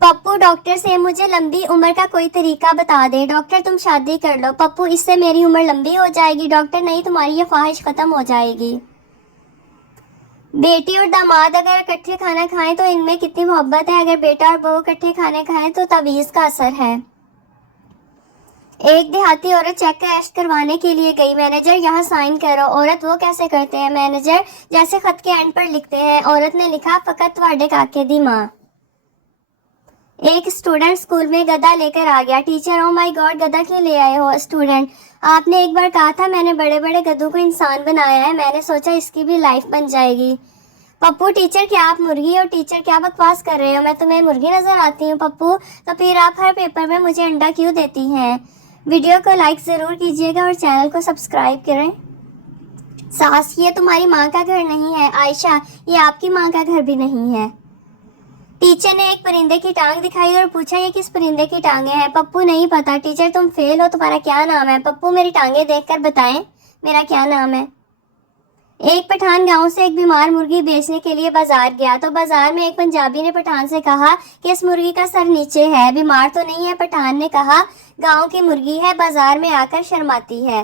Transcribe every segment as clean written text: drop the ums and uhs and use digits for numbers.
Pappu doctor سے مجھے لمبی عمر کا کوئی طریقہ بتا دے۔ ڈاکٹر تم شادی کر لو۔ پپو اس سے میری عمر لمبی ہو جائے گی۔ ڈاکٹر نہیں، تمہاری یہ خواہش ختم ہو جائے گی۔ بیٹی اور داماد اگر اکٹھے کھانا کھائیں تو ان میں کتنی محبت ہے، اگر بیٹا اور بہو اکٹھے کھانا کھائیں تو تعویذ کا اثر ہے۔ ایک دیہاتی عورت چیک کیش کروانے کے لیے گئی۔ مینیجر یہاں سائن کرو۔ عورت وہ کیسے کرتے ہیں؟ مینیجر جیسے خط کے اینڈ پر لکھتے ہیں۔ عورت نے لکھا، فقط تواڈے کاکے دی ماں۔ ایک اسٹوڈنٹ اسکول میں گدھا لے کر آ گیا۔ ٹیچر، او مائی گاڈ، گدھا کیوں لے آئے ہو؟ اسٹوڈنٹ، آپ نے ایک بار کہا تھا میں نے بڑے بڑے گدھوں کو انسان بنایا ہے، میں نے سوچا اس کی بھی لائف بن جائے گی۔ پپو، ٹیچر کیا آپ مرغی ہو؟ ٹیچر، کیا بکواس کر رہے ہو، میں تمہیں مرغی نظر آتی ہوں؟ پپو، تو پھر آپ ہر پیپر میں مجھے انڈا کیوں دیتی ہیں؟ ویڈیو کو لائک ضرور کیجیے گا اور چینل کو سبسکرائب کریں۔ ساس، یہ تمہاری ماں کا گھر نہیں ہے۔ عائشہ، یہ آپ کی ماں کا گھر بھی نہیں ہے۔ ٹیچر نے ایک پرندے کی ٹانگ دکھائی اور پوچھا، یہ کس پرندے کی ٹانگیں ہیں؟ پپو، نہیں پتا۔ ٹیچر، تم فیل ہو، تمہارا کیا نام ہے؟ پپو، میری ٹانگیں دیکھ کر بتائیں میرا کیا نام ہے۔ ایک پٹھان گاؤں سے ایک بیمار مرغی بیچنے کے لیے بازار گیا تو بازار میں ایک پنجابی نے پٹھان سے کہا کہ اس مرغی کا سر نیچے ہے، بیمار تو نہیں ہے؟ پٹھان نے کہا، گاؤں کی مرغی ہے، بازار میں آ کر شرماتی ہے۔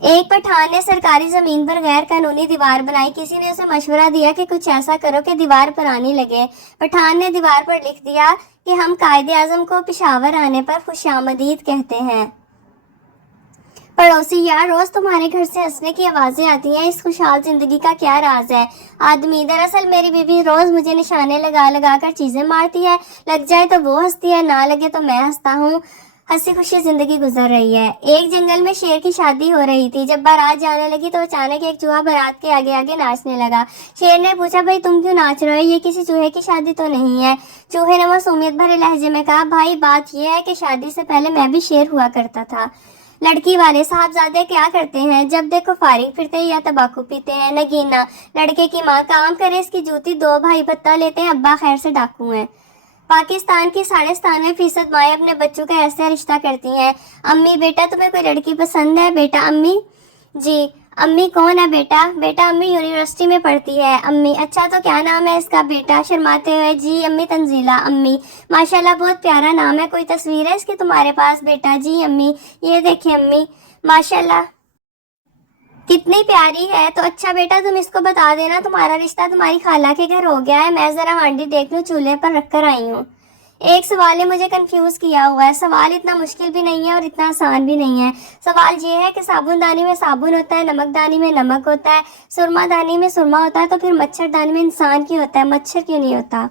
ایک پٹھان نے سرکاری زمین پر غیر قانونی دیوار بنائی۔ کسی نے اسے مشورہ دیا کہ کچھ ایسا کرو کہ دیوار پرانی لگے۔ پٹھان نے دیوار پر لکھ دیا کہ ہم قائد اعظم کو پشاور آنے پر خوش آمدید کہتے ہیں۔ پڑوسی، یار روز تمہارے گھر سے ہنسنے کی آوازیں آتی ہیں، اس خوشحال زندگی کا کیا راز ہے؟ آدمی، دراصل میری بیوی روز مجھے نشانے لگا لگا کر چیزیں مارتی ہے، لگ جائے تو وہ ہنستی ہے، نہ لگے تو میں ہنستا ہوں، ہنسی خوشی زندگی گزر رہی ہے۔ ایک جنگل میں شیر کی شادی ہو رہی تھی، جب بارات جانے لگی تو اچانک ایک چوہا بارات کے آگے آگے ناچنے لگا۔ شیر نے پوچھا، بھائی تم کیوں ناچ رہے ہو؟ یہ کسی چوہے کی شادی تو نہیں ہے۔ چوہے نے معصومیت بھرے لہجے میں کہا، بھائی بات یہ ہے کہ شادی سے پہلے میں بھی شیر ہوا کرتا تھا۔ لڑکی والے، صاحبزادے کیا کرتے ہیں؟ جب دیکھو فارغ پھرتے ہیں یا تمباکو پیتے ہیں۔ نگینہ، لڑکے کی ماں، کام کرے اس کی جوتی، دو بھائی بھتہ لیتے ہیں، ابا خیر سے ڈاکو ہیں۔ پاکستان کی 97% مائیں اپنے بچوں کا ایسا رشتہ کرتی ہیں، امی بیٹا تمہیں کوئی لڑکی پسند ہے؟ بیٹا، امی، جی۔ امی، کون ہے بیٹا؟ بیٹا، امی یونیورسٹی میں پڑھتی ہے۔ امی، اچھا تو کیا نام ہے اس کا؟ بیٹا شرماتے ہوئے، جی امی تنزیلہ۔ امی، ماشاءاللہ بہت پیارا نام ہے، کوئی تصویر ہے اس کی تمہارے پاس؟ بیٹا، جی امی، یہ دیکھیں امی، ماشاءاللہ کتنی پیاری ہے۔ تو اچھا بیٹا تم اس کو بتا دینا تمہارا رشتہ تمہاری خالہ کے گھر ہو گیا ہے، میں ذرا ہانڈی دیکھ لوں، چولہے پر رکھ کر آئی ہوں۔ ایک سوال نے مجھے کنفیوز کیا ہوا ہے۔ سوال اتنا مشکل بھی نہیں ہے اور اتنا آسان بھی نہیں ہے۔ سوال یہ ہے کہ صابن دانی میں صابن ہوتا ہے، نمک دانی میں نمک ہوتا ہے، سرما دانی میں سرما ہوتا ہے، تو پھر مچھر دانی میں انسان کیوں ہوتا ہے؟ مچھر کیوں نہیں ہوتا؟